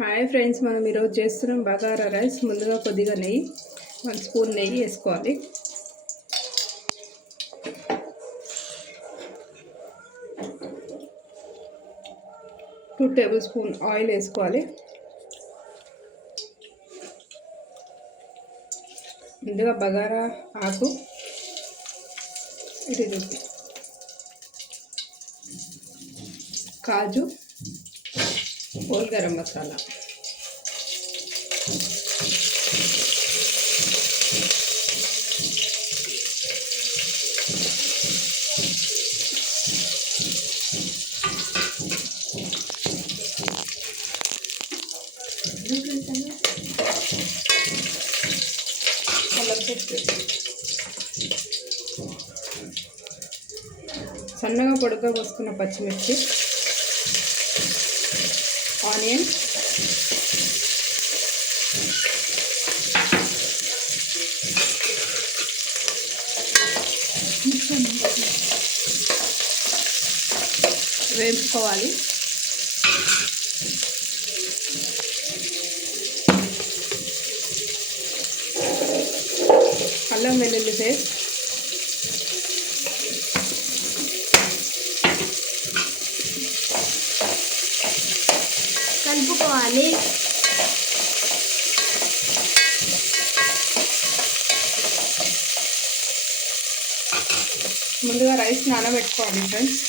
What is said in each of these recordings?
Hi friends, మనం ఈరోజు చేస్తున్నాం బగారా రైస్. ముందుగా కొద్దిగా నెయ్యి, 1 స్పూన్ నెయ్యి వేసుకోవాలి. టూ టేబుల్ స్పూన్ ఆయిల్ వేసుకోవాలి. ముందుగా బగారా ఆకు, ఇది కాజు, హోల్ గరం మసాలా, సన్నగా పొడుగ్గా కోసుకున్న పచ్చిమిర్చి, ఆనియన్, వేపుకోవాలి. అల్లం వెల్లుల్లి పేస్ట్, కలుపుకోవాలి. ముందుగా రైస్ నానబెట్టుకోవాలి ఫ్రెండ్స్.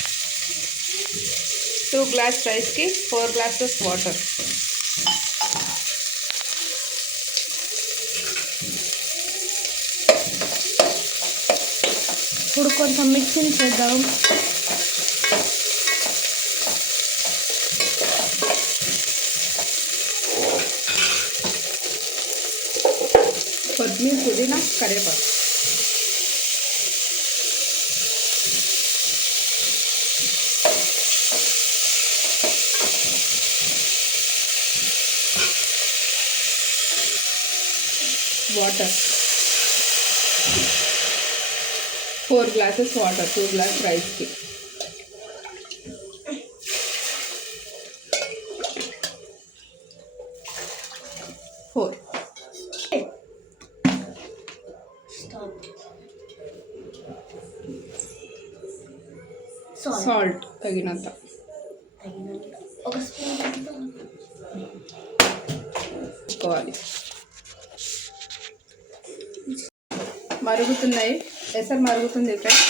2 గ్లాస్ రైస్కి 4 గ్లాసెస్ వాటర్. ఇప్పుడు కొంచెం మిక్సింగ్ చేద్దాం. కొత్తిమీర, పుదీనా, కరివేపాకు. వాటర్ 4 గ్లాసెస్ వాటర్, 2 గ్లాస్ రైస్కి. సాల్ట్ తగినంత. ఒక స్పూన్ వేసుకోవాలి. మరుగుతున్నాయి, ఎసరు మరుగుతుంది ఫ్రెండ్స్.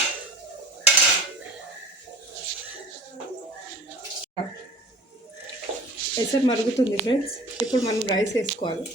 ఎసరు మరుగుతుంది ఫ్రెండ్స్. ఇప్పుడు మనం రైస్ వేసుకోవాలి.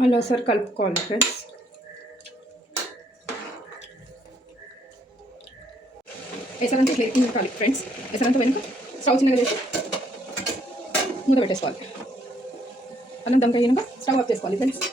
మళ్ళీ ఒకసారి కలుపుకోవాలి ఫ్రెండ్స్. ఎసరంతా ఇట్లా ఎక్కువ కాలి ఫ్రెండ్స్. ఎసరంతా వెనుక స్టవ్ చిన్నగా చేసి మూత పెట్టేసుకోవాలి. అన్నం దమ్ అయినాక స్టవ్ ఆఫ్ చేసుకోవాలి ఫ్రెండ్స్.